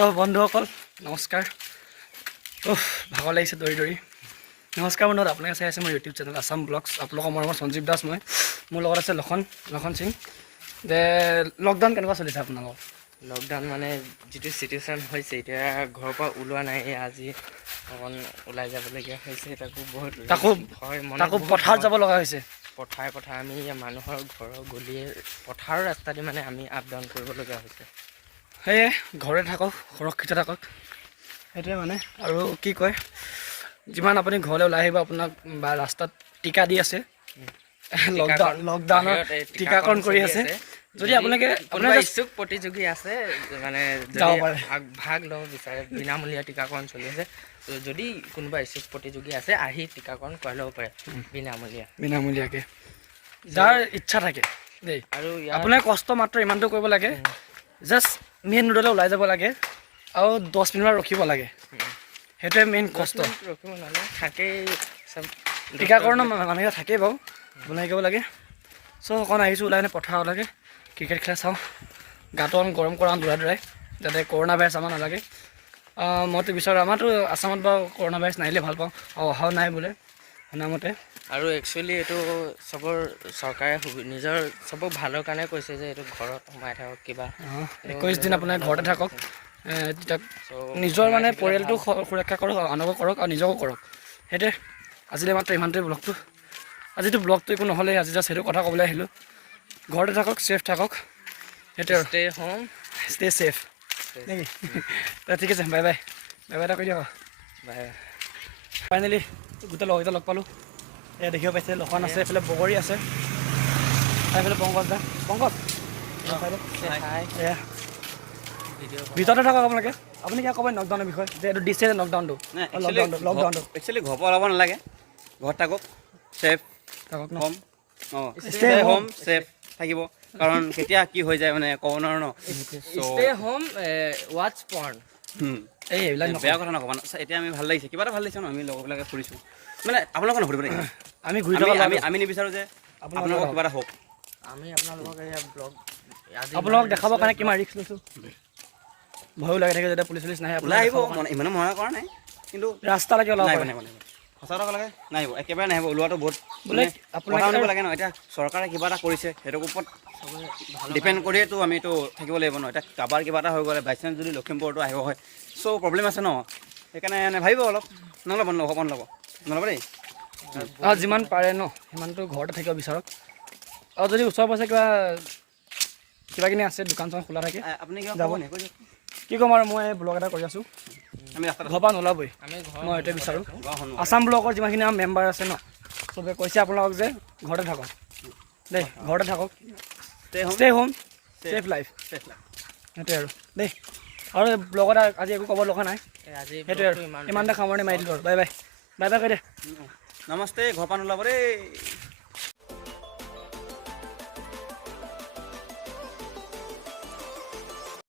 তো বন্ধুসকল নমস্কাৰ। ভাগৰ লাগিছে দৌৰি দৌৰি। নমস্কাৰ বন্ধু, আপোনালোকে চাই আছে মোৰ ইউটিউব চেনেল আছাম ব্লগছ। আপোনালোকৰ মোৰ সঞ্জীৱ দাস। মোৰ লগত আছে লখন সিং। যে লকডাউন কেনেকুৱা চলিছে আপোনালোকৰ? লকডাউন মানে যিটো চিটুৱেশ্যন হৈছে এতিয়া ঘৰৰ পৰা ওলোৱা নাই। আজি অকণ ওলাই যাবলগীয়া হৈছে। তাকো পথাৰত যাব লগা হৈছে। পথাৰ আমি মানুহৰ ঘৰৰ গলিয়ে পথাৰৰ ৰাস্তা দি মানে আমি আপ ডাউন কৰিবলগীয়া হৈছে। সেয়ে ঘৰতে থাকক, সুৰক্ষিত থাকক, সেইটোৱে মানে। আৰু কি কয়, যিমান আপুনি ঘৰলৈ ওলাই আহিব আপোনাক বা ৰাস্তাত টিকা দি আছে, লকডাউনৰ টিকাকৰণ কৰি আছে। যদি আপোনালোকে কোনোবা ইচ্ছুক প্ৰতিযোগী আছে মানে যাব পাৰে, ভাগ ল'ব বিচাৰে, বিনামূলীয়া টিকাকৰণ চলি আছে। যদি কোনোবা ইচ্ছুক প্ৰতিযোগী আছে আহি টিকাকৰণ কৰাই ল'ব পাৰে বিনামূলীয়াকৈ, যাৰ ইচ্ছা থাকে দেই। আৰু আপোনাৰ কষ্ট মাত্ৰ ইমানটো কৰিব লাগে, জাষ্ট মেইন ৰোডলৈ ওলাই যাব লাগে আৰু 10 মিনিটমান ৰখিব লাগে। সেইটোৱে মেইন কষ্ট। ৰখিব নালাগে, থাকেই চব টিকাকৰণৰ মানুহে থাকেই বাৰু, বনাই শিকিব লাগে। চ' অকণ আহিছোঁ ওলাই কিনে পথাৰলৈকে ক্ৰিকেট খেলা চাওঁ, গাটো অকণ গৰম কৰা দৌৰাই যাতে কৰোণা ভাইৰাছ আমাৰ নালাগে। মইতো বিচাৰোঁ, আমাৰতো আছামত বাৰু কৰোণা ভাইৰাছ নাহিলে ভাল পাওঁ, আৰু অহাও নাই বোলে শুনামতে। আৰু একচুৱেলি এইটো চবৰ চৰকাৰে নিজৰ চবৰ ভালৰ কাৰণে কৈছে যে এইটো ঘৰত সোমাই থাকক, কিবা 21 দিন আপোনাৰ ঘৰতে থাকক, তেতিয়া নিজৰ মানে পৰিয়ালটো সুৰক্ষা কৰক, আনকো কৰক আৰু নিজকো কৰক। সেইটোৱে আজিলৈ মাত্ৰ ইমানটোৱে ব্লগটো। আজিতো ব্লগটো একো নহ'লে, আজি জাষ্ট সেইটো কথা ক'বলৈ আহিলোঁ। ঘৰতে থাকক, ছেফ থাকক, সেইটোৱে আৰু ষ্টে হোম ষ্টে ছেফ নেকি? ঠিক আছে, বাই বাই এটা কৰি দিয়ক। বাই। ফাইনেলি গোটেই লগকেইটা লগ পালোঁ। এয়া দেখিব পাইছে, লখন আছে, এইফালে বগৰী আছে, এইফালে পংকজ দা। পংকজ এয়া ভিতৰতে থাকক আপোনালোকে। আপুনি কিয় ক'ব লকডাউনৰ বিষয়ে, যে এইটো দিছে লকডাউনটো? লকডাউনটো একচুৱেলি ঘৰৰ পৰা ওলাব নালাগে, ঘৰত থাকক, ছেফ থাকক ন, হোম। ষ্টে হোম ছেফ থাকিব, কাৰণ কেতিয়া কি হৈ যায় মানে ক'ব নোৱাৰো ন। ষ্টে হোম, ৱাটচ পৰ্ণ। এইবিলাক বেয়া কথা নক'বা। এতিয়া আমি ভাল লাগিছে, কিবা এটা ভাল লাগিছে ন, আমি লগৰবিলাকে ফুৰিছোঁ মানে। আপোনালোকক নফুৰিব নেকি? আমি ঘূৰি থকা আমি নিবিচাৰোঁ যে আপোনালোকক কিবা এটা হওক। আমি আপোনালোকক এয়া ব্লগ আপোনালোকক দেখাবৰ কাৰণে কিমান ৰিস্ক লৈছোঁ। ভয়ো লাগি থাকে যেতিয়া পুলিচ নাহে। ওলাই আহিব, ইমানো মনা কৰা নাই, কিন্তু ৰাস্তালৈকে ওলাব নাহিব। সঁচা কথা লাগে, নাহিব, একেবাৰে নাহিব। ওলোৱাটো বহুত মানে কথা শুনিব লাগে ন। এতিয়া চৰকাৰে কিবা এটা কৰিছে, সেইটোৰ ওপৰত ডিপেণ্ড কৰিয়েতো আমিতো থাকিব লাগিব ন। এতিয়া কাৰোবাৰ কিবা এটা হৈ গ'লে বাইচাঞ্চ যদি লখিমপুৰতো আহিব হয়, চ' প্ৰব্লেম আছে ন। সেইকাৰণে ভাবিব অলপ, নল'ব দেই। আৰু যিমান পাৰে ন সিমানটো ঘৰতে থাকিব বিচাৰক। আৰু যদি ওচৰে পাজৰে কিবা কিনি আছে, দোকান চোকান খোলা থাকে, আপুনি যাব। কি ক'ম আৰু, মই ব্লগ এটা কৰি আছোঁ, আমি ৰাস্তাত ঘৰৰ পৰা নোলাবই, মই এইটোৱে বিচাৰোঁ। আছাম ব্লগৰ যিমানখিনি আমাৰ মেম্বাৰ আছে ন, চবে কৈছে আপোনালোকক যে ঘৰতে থাকক দেই, ঘৰতে থাকক, ষ্টে হোম ছেফ লাইফ, সেইটোৱে আৰু দেই। আৰু ব্লগত আজি একো ক'ব লগা নাই, সেইটোৱে আৰু ইমানটা সামৰণি মাৰি দিলোঁ আৰু। বাই বাই কৈ দে। নমস্তে, ঘৰৰ পৰা নোলাব দেই।